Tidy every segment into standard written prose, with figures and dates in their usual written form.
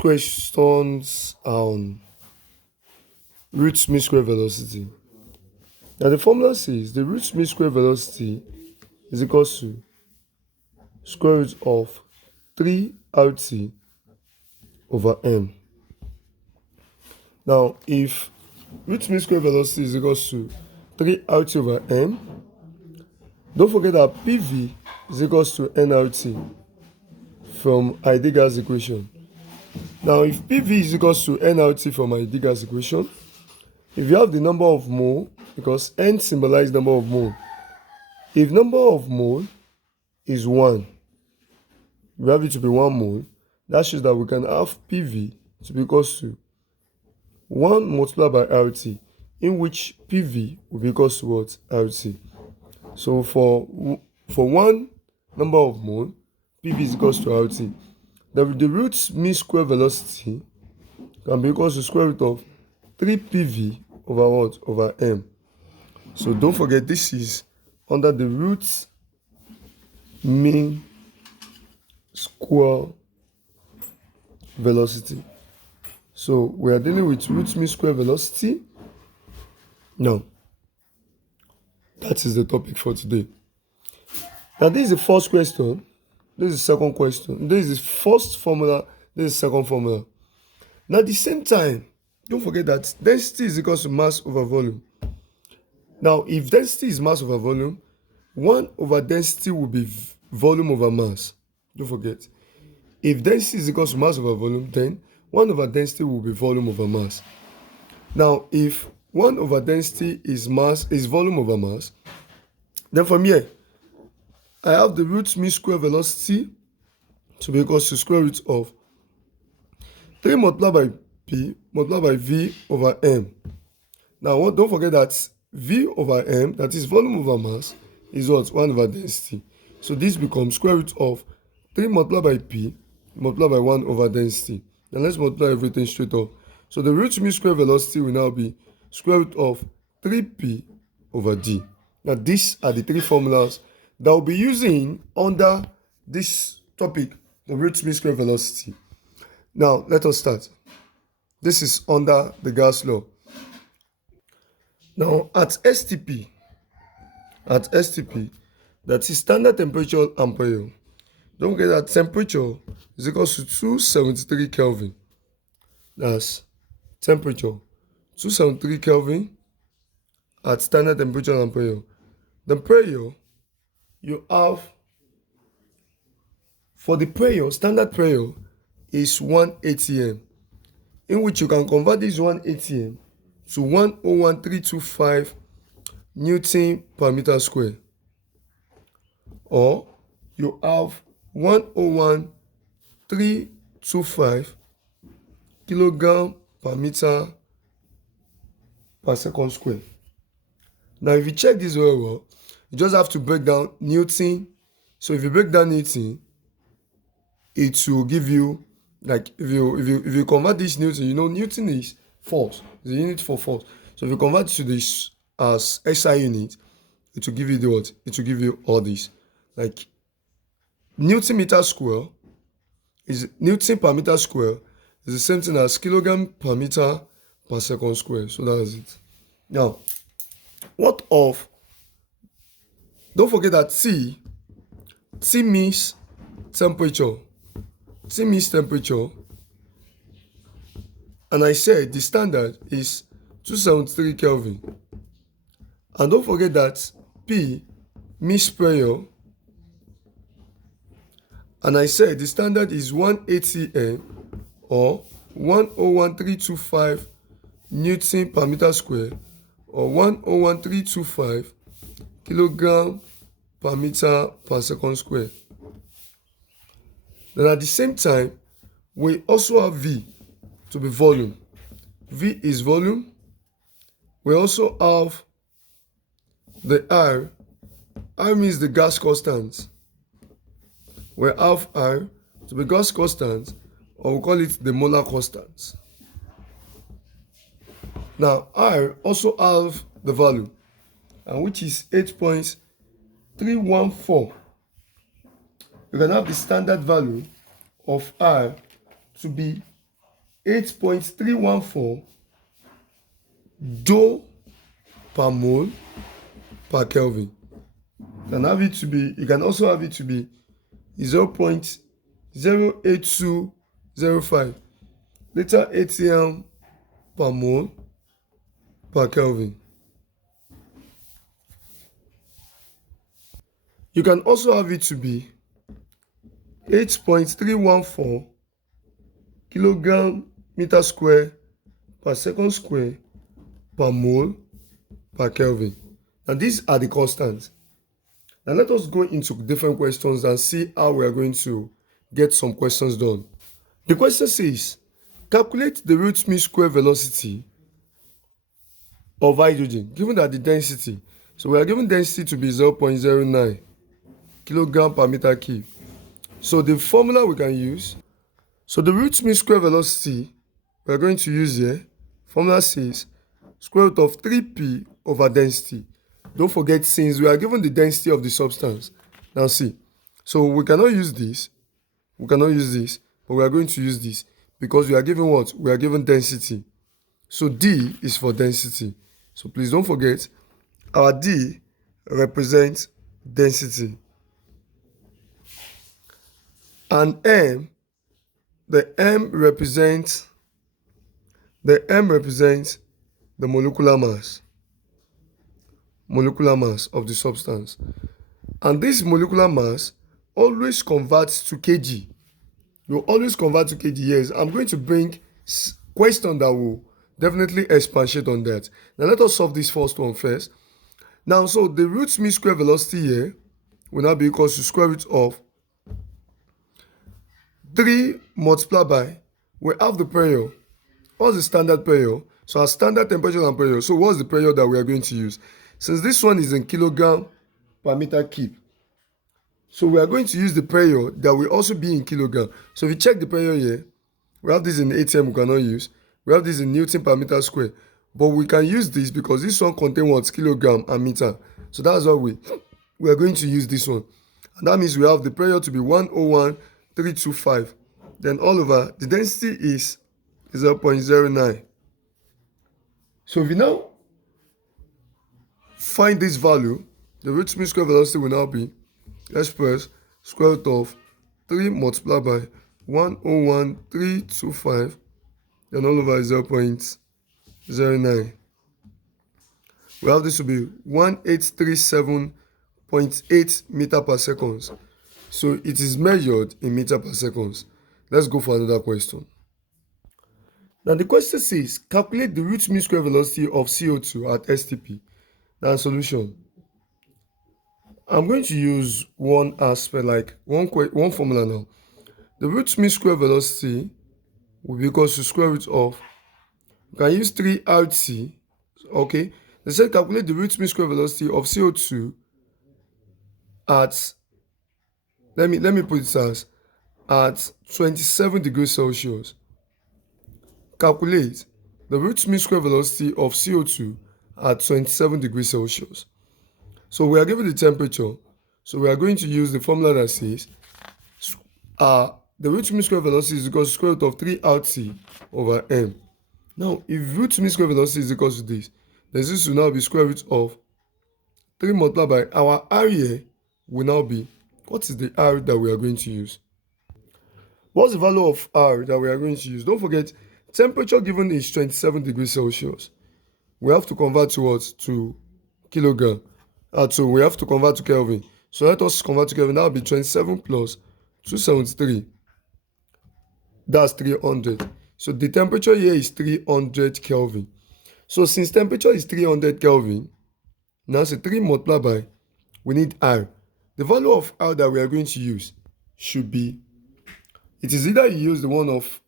questions on root mean square velocity. Now the formula says the root mean square velocity is equals to square root of 3RT over m. Now if root mean square velocity is equals to 3RT over m, don't forget that PV is equals to nRT from Heidegger's equation. Now if PV is equals to nRT from Heidegger's equation, if you have the number of mole, because n symbolizes number of mole, if number of mole is 1, we have it to be 1 mole, that shows that we can have PV to be equals to 1 multiplied by RT, in which PV will be equals to what? RT. So for 1 number of mole, PV is equals to RT. The root mean square velocity can be equals to square root of 3PV over what? Over m. So don't forget, this is under the root mean square velocity. So we are dealing with root mean square velocity. Now, that is the topic for today. Now this is the first question. This is the second question. This is the first formula. This is the second formula. Now at the same time, don't forget that density is equal to mass over volume. Now if density is mass over volume, 1 over density will be volume over mass. Don't forget. If density is equal to mass over volume, then 1 over density will be volume over mass. Now if 1 over density is volume over mass, then from here, I have the root mean square velocity to be equal to square root of 3 multiplied by P multiplied by V over M. Now don't forget that V over M, that is volume over mass, is what? 1 over density. So this becomes square root of 3 multiplied by P multiplied by 1 over density. Now let's multiply everything straight up. So the root mean square velocity will now be square root of 3P over D. Now these are the 3 formulas that we'll be using under this topic, the root mean square velocity. Now let us start. This is under the gas law. Now at STP, that is standard temperature ampere. Don't forget that temperature is equal to 273 Kelvin. That's temperature 273 Kelvin at standard temperature ampere. The pressure you have, for the pressure, standard pressure is 1 atm, in which you can convert this 1 atm to 101,325 Newton per meter square, or you have 101,325 kilogram per meter per second square. Now if you check this very well, you just have to break down Newton. So if you break down Newton, it will give you, like, if you convert this Newton, you know Newton is force, the unit for force. So if you convert to this as SI unit, it will give you the what? It will give you all this. Like Newton meter square is Newton per meter square is the same thing as kilogram per meter per second square. So that is it. Now, what of, don't forget that T means temperature. T means temperature. And I said the standard is 273 Kelvin. And don't forget that P means pressure. And I said the standard is 1 atm, or 101,325 Newton per meter square, or 101,325 kilogram per meter per second square. Then at the same time, we also have V to be volume. V is volume. We also have the R. R means the gas constant. We have R to be gas constant, or we call it the molar constant. Now R also have the value, and which is 8.314. You can have the standard value of R to be 8.314 joule per mole per Kelvin. You can also have it to be 0.08205 liter ATM per mole per Kelvin. You can also have it to be 8.314 kilogram meter square per second square per mole per Kelvin. And these are the constants. Now let us go into different questions and see how we are going to get some questions done. The question says, calculate the root mean square velocity of hydrogen given that the density. So we are given density to be 0.09 kilogram per meter cube. So the formula we can use, so the root mean square velocity we are going to use here, formula says square root of 3p over density. Don't forget, since we are given the density of the substance. Now see, so we cannot use this, but we are going to use this because we are given what? We are given density. So D is for density. So please don't forget, our D represents density. And M, the M represents the molecular mass of the substance. And this molecular mass always converts to kg. You always convert to kg. Yes, I'm going to bring question that will definitely expatiate on that. Now let us solve this first one first. Now, so the root mean square velocity here will now be equal to square root of 3 multiplied by, we have the pressure. What's the standard pressure? So our standard temperature and pressure. So what's the pressure that we are going to use? Since this one is in kilogram per meter cube, so we are going to use the pressure that will also be in kilogram. So if you check the pressure here, we have this in ATM we cannot use. We have this in Newton per meter square. But we can use this because this one contains what? Kilogram and meter. So that's why we are going to use this one. And that means we have the pressure to be 101,325. Then all over, the density is 0.09. So if you now find this value, the root mean square velocity will now be, let's press square root of 3 multiplied by 101,325, then all over 0.09. We have this to be 1837.8 meter per second. So it is measured in meter per second. Let's go for another question. Now the question says, calculate the root mean square velocity of CO2 at STP. Now solution. I'm going to use one aspect, like one formula now. The root mean square velocity will be equal to square root of, you can use 3RT, okay? They said calculate the root mean square velocity of CO2 at, let me put it as, at 27 degrees Celsius. Calculate the root mean square velocity of CO2 at 27 degrees Celsius. So we are given the temperature. So we are going to use the formula that says the root mean square velocity is equal to square root of 3RT over M. Now, if root mean square velocity is equal to this, then this will now be square root of 3 multiplied by our R here will now be, what is the R that we are going to use? What's the value of R that we are going to use? Don't forget, temperature given is 27 degrees Celsius. We have to convert to what? To kilogram. So we have to convert to Kelvin. So let us convert to Kelvin. That will be 27 plus 273. That's 300. So the temperature here is 300 Kelvin. So since temperature is 300 Kelvin, now say 3 multiplied by, we need R. The value of R that we are going to use should be, it is either you use the one of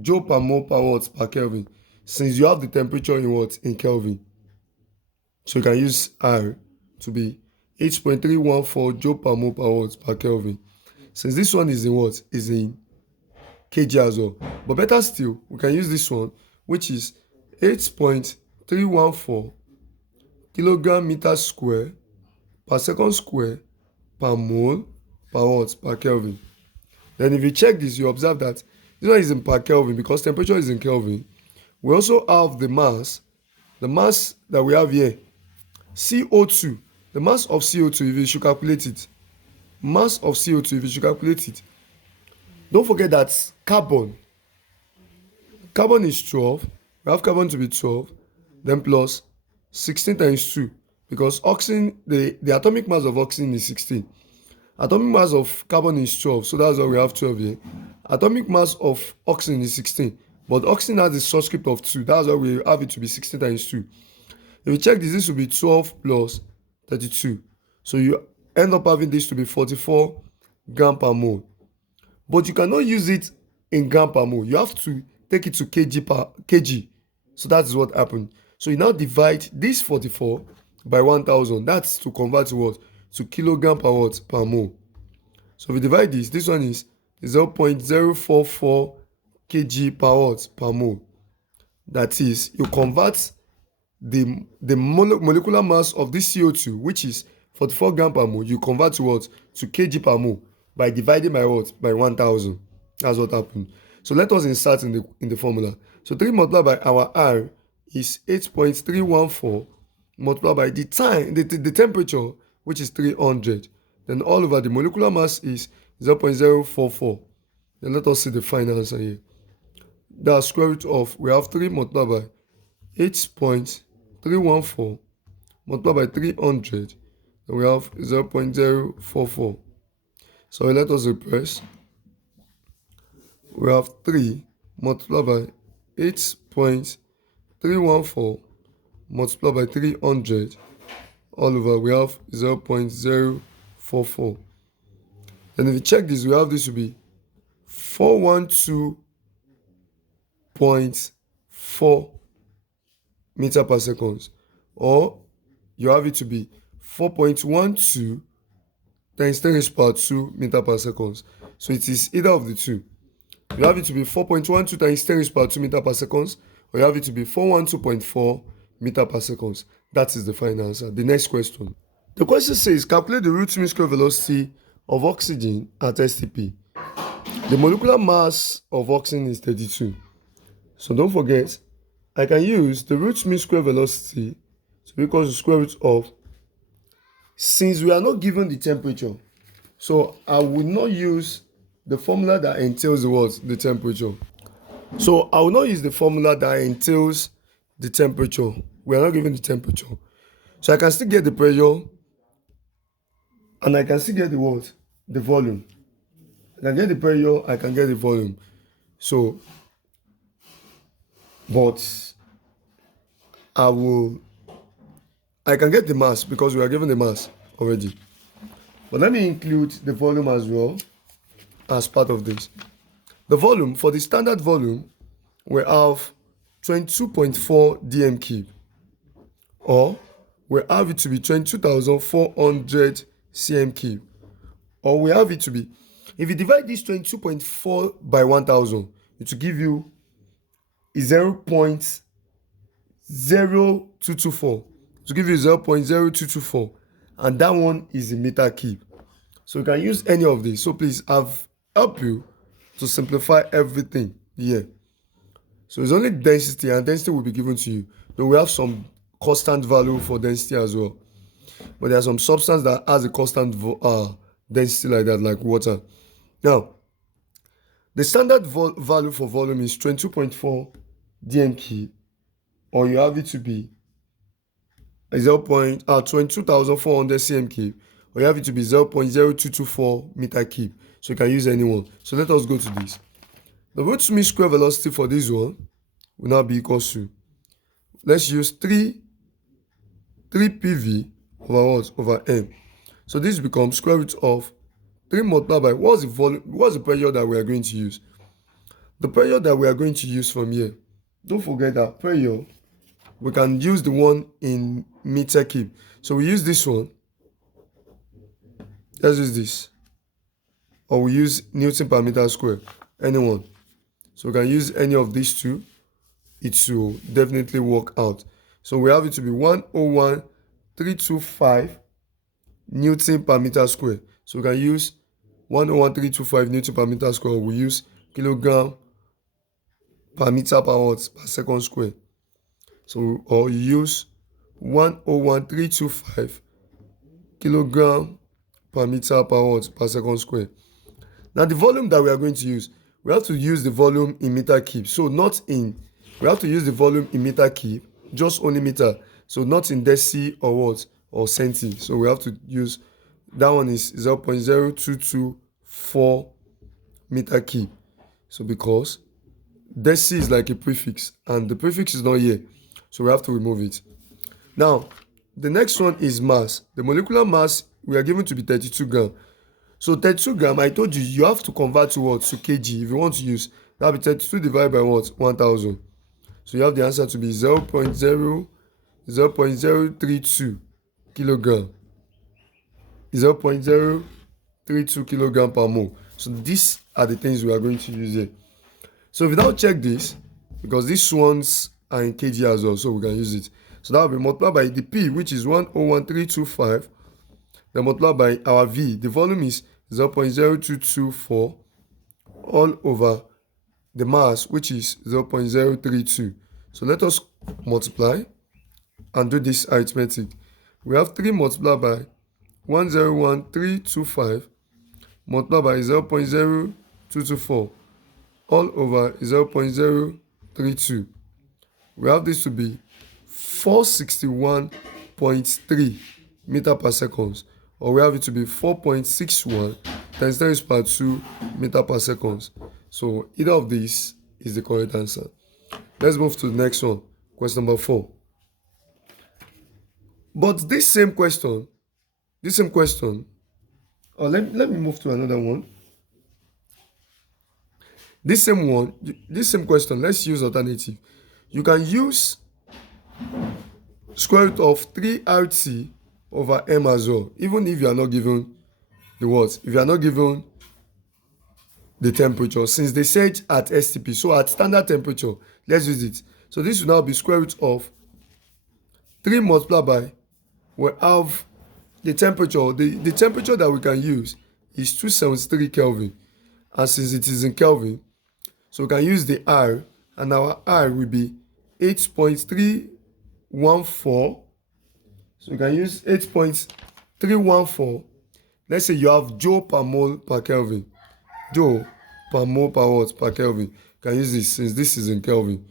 joule per mole per watt per Kelvin, since you have the temperature in what? In Kelvin. So you can use R to be 8.314 joule per mole per watt per Kelvin. Since this one is in what? Is in kg as well. But better still, we can use this one, which is 8.314 kilogram meter square per second square per mole per watt per Kelvin. Then if you check this, you observe that This one is in per Kelvin because temperature is in Kelvin. We also have the mass that we have here, CO2. The mass of CO2, if you should calculate it, mass of CO2, if you should calculate it, don't forget that carbon is 12. We have carbon to be 12, then plus 16 times 2, because oxygen, the atomic mass of oxygen is 16. Atomic mass of carbon is 12, so that's why we have 12 here. Atomic mass of oxygen is 16, but oxygen has a subscript of 2. That's why we have it to be 16 times 2. If you check this will be 12 plus 32. So you end up having this to be 44 gram per mole. But you cannot use it in gram per mole. You have to take it to kg. So that is what happened. So you now divide this 44 by 1000. That's to convert to what? To kilogram per what? Per mole. So if we divide this one is 0.044 kg per what? Per mole. That is, you convert the molecular mass of this CO2, which is 44 gram per mole, you convert to what? To kg per mole by dividing by what? By 1000. That's what happened. So let us insert in the formula. So 3 multiplied by our R is 8.314 multiplied by the temperature, which is 300. Then all over the molecular mass is 0.044. Then let us see the final answer here. That's square root of, we have 3 multiplied by 8.314 multiplied by 300. Then we have 0.044. So let us replace. We have 3 multiplied by 8.314 multiplied by 300. All over, we have 0.044. And if you check this, we have this to be 412.4 meter per second. Or you have it to be 4.12 times 10 raised to power 2 meter per second. So it is either of the two. You have it to be 4.12 times 10 raised to power 2 meter per second, or you have it to be 412.4 meter per second. That is the final answer. The next question. The question says, calculate the root mean square velocity of oxygen at STP. The molecular mass of oxygen is 32. So don't forget, I can use the root mean square velocity to be equal to square root of, since we are not given the temperature, so I will not use the formula that entails the temperature. So I will not use the formula that entails the temperature. We are not given the temperature. So I can still get the pressure and I can still get the what? The volume. I can get the pressure, I can get the volume. So, but I can get the mass because we are given the mass already. But let me include the volume as well as part of this. The volume, for the standard volume, we have 22.4 dm cube, or we have it to be 22,400 cm cube, or we have it to be, if you divide this 22.4 by 1000, it will give you 0.0224. To give you 0.0224, and that one is a meter cube. So you can use any of these. So please, I've helped you to simplify everything here. So it's only density, and density will be given to you. Though we have some constant value for density as well. But there's some substance that has a constant density like that, like water. Now, the standard value for volume is 22.4 dm cube, or you have it to be 22,400 cm cube, or you have it to be 0.0224 meter cube. So you can use any one. So let us go to this. The root mean square velocity for this one will now be equal to, let's use 3 PV over what? Over M. So this becomes square root of 3 multiplied by, what's the volume, what's the pressure that we are going to use? The pressure that we are going to use from here, don't forget that pressure, we can use the one in meter cube. So we use this one. Let's use this. Or we use Newton per meter square. Any one. So we can use any of these two. It will definitely work out. So we have it to be 101,325 Newton per meter square. So we can use 101,325 Newton per meter square. We use kilogram per meter per what? Per second square. So, or you use 101,325 kilogram per meter per what? Per second square. Now the volume that we are going to use, we have to use the volume in meter cube. So we have to use the volume in meter cube, just only meter. So not in deci or what? Or centi. So we have to use, that one is 0.0224 meter cube. So because deci is like a prefix and the prefix is not here. So we have to remove it. Now, the next one is mass. The molecular mass we are given to be 32 grams. So 32 grams, I told you, you have to convert to what? To kg. If you want to use, that will be 32 divided by what? 1000. So you have the answer to be 0.032 kilogram. 0.032 kilogram per mole. So these are the things we are going to use here. So if you now check this, because these ones are in kg as well, so we can use it. So that will be multiplied by the P, which is 101,325. Then multiplied by our V. The volume is 0.0224 all over the mass, which is 0.032. So let us multiply and do this arithmetic. We have 3 multiplied by 101,325 multiplied by 0.0224 all over 0.032. We have this to be 461.3 meter per second, or we have it to be 4.61 times 10 raised to 2 meter per second. So either of these is the correct answer. Let's move to the next one, question number 4. But this same question, or let me move to another one. This same question, let's use alternative. You can use square root of 3RT over M as well, even if you are not given the what? If you are not given the temperature, since they said at STP, so at standard temperature, let's use it. So this will now be square root of 3 multiplied by, we have the temperature, the temperature that we can use is 273 Kelvin. And since it is in Kelvin, so we can use the R, and our R will be 8.314. So we can use 8.314. Let's say you have joule per mole per Kelvin. Joule per mole per what? Per Kelvin. You can use this since this is in Kelvin.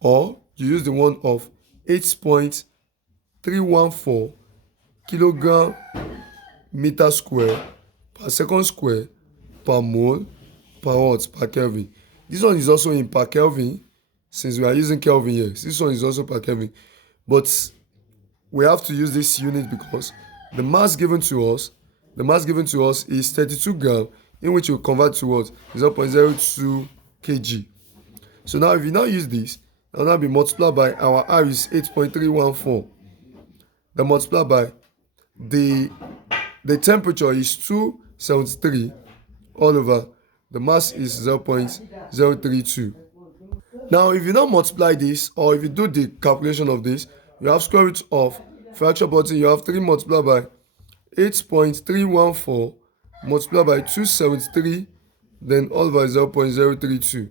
Or you use the one of 8.314 kilogram meter square per second square per mole per what? Per Kelvin. This one is also in per Kelvin, since we are using Kelvin here. This one is also per Kelvin. But we have to use this unit because the mass given to us is 32 grams, in which we convert to what? 0.02 kg. So now if you now use this, it will now be multiplied by our R is 8.314. Then multiplied by the temperature is 273 all over the mass is 0.032. Now if you now multiply this, or if you do the calculation of this, you have square root of fraction button, you have 3 multiplied by 8.314 multiplied by 273, then all over 0.032.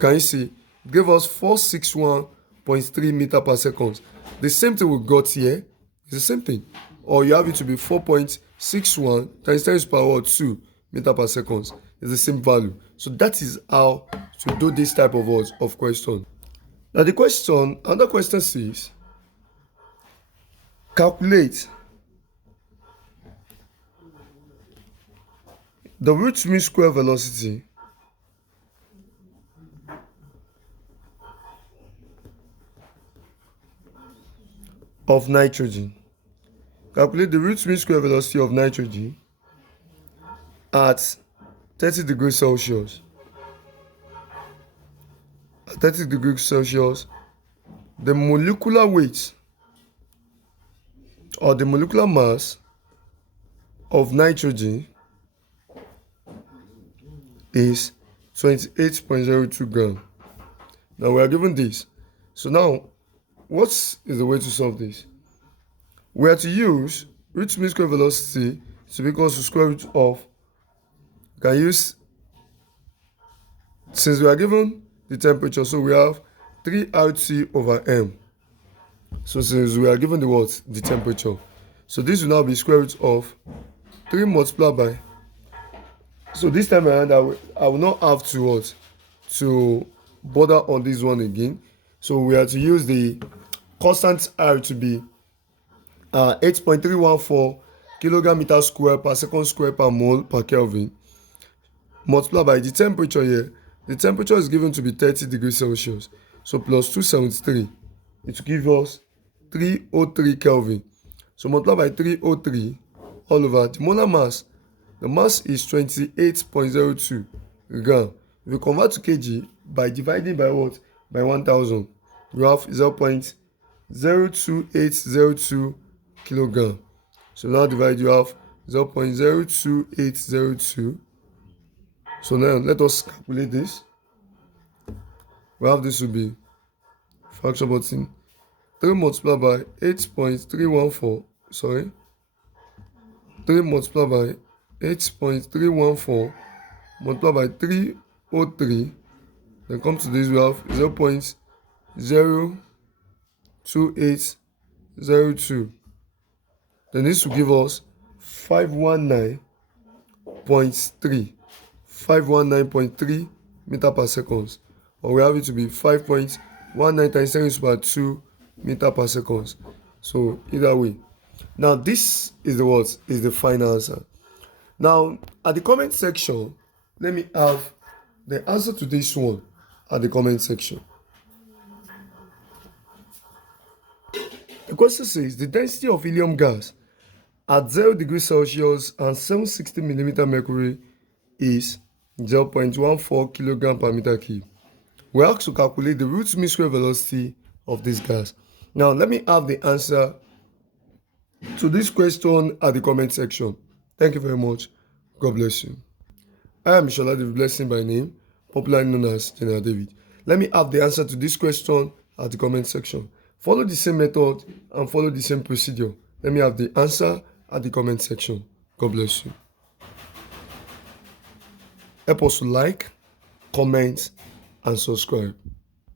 Can you see? It gave us 461.3 meter per second. The same thing we got here is the same thing. Or you have it to be 4.61 times 10 to the power 2 meter per second. It's the same value. So that is how to do this type of words of question. Now the question, another question says, calculate the root mean square velocity of nitrogen. Calculate the root mean square velocity of nitrogen at 30 degrees Celsius. At 30 degrees Celsius, the molecular weight or the molecular mass of nitrogen is 28.02 grams. Now we are given this. So now, what is the way to solve this? We are to use root mean square velocity to be equal to square root of, we can use, since we are given the temperature. So we have 3RT over M. So since we are given the what? The temperature. So this will now be square root of 3 multiplied by. So this time around, I will not have to what? To bother on this one again. So we have to use the constant R to be 8.314 kilogram meter square per second square per mole per Kelvin. Multiplied by the temperature here. The temperature is given to be 30 degrees Celsius. So plus 273. It will give us 303 Kelvin. So multiply by 303 all over the molar mass. The mass is 28.02 gram. If we convert to kg by dividing by what? By 1000. We have 0.02802 kilogram. So now divide, you have 0.02802. So now let us calculate this. We have this will be fraction button 3 multiplied by 8.314. Sorry. 3 multiplied by 8.314 multiplied by 303. Then come to this, we have 0.02802. Then this will give us 519.3. 519.3 meter per second. Or we have it to be 5.19 times 10 raised to 2 meter per second. So either way. Now this is the what? Is the final answer. Now at the comment section, let me have the answer to this one at the comment section. The question says the density of helium gas at 0 degrees Celsius and 760 millimeter mercury is 0.14 kilogram per meter cube. We're asked to calculate the root mean square velocity of this gas. Now let me have the answer to this question at the comment section. Thank you very much. God bless you. I am Shola David Blessing by name, popularly known as General David. Let me have the answer to this question at the comment section. Follow the same method and follow the same procedure. Let me have the answer at the comment section. God bless you. Help us to like, comment, and subscribe.